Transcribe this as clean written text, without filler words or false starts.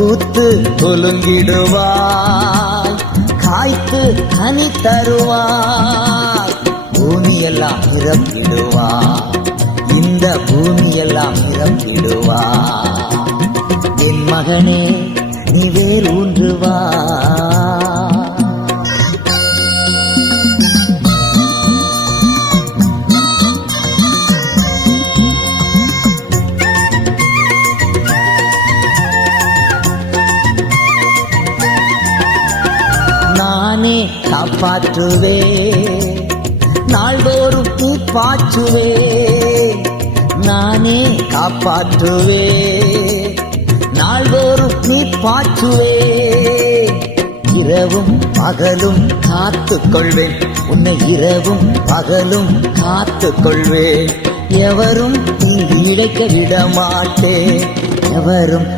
பூத்து குலுங்கிடுவாய், காய்த்து கனி தருவாய். பூமியெல்லாம் நிரப்பிடுவாய், இந்த பூமியெல்லாம் நிரப்பிடுவாய். என் மகனே நீ வேர் ஊன்றுவா. நானே காப்பாற்றுவே, நாள்தோறும் நீ பாற்றுவே. நானே காப்பாற்றுவே, நாள்தோறும் நீ பாற்றுவே. இரவும் பகலும் காத்துக் கொள்வேன், உன்னை இரவும் பகலும் காத்துக் கொள்வேன். எவரும் நீ இழைக்க விட மாட்டேன், எவரும்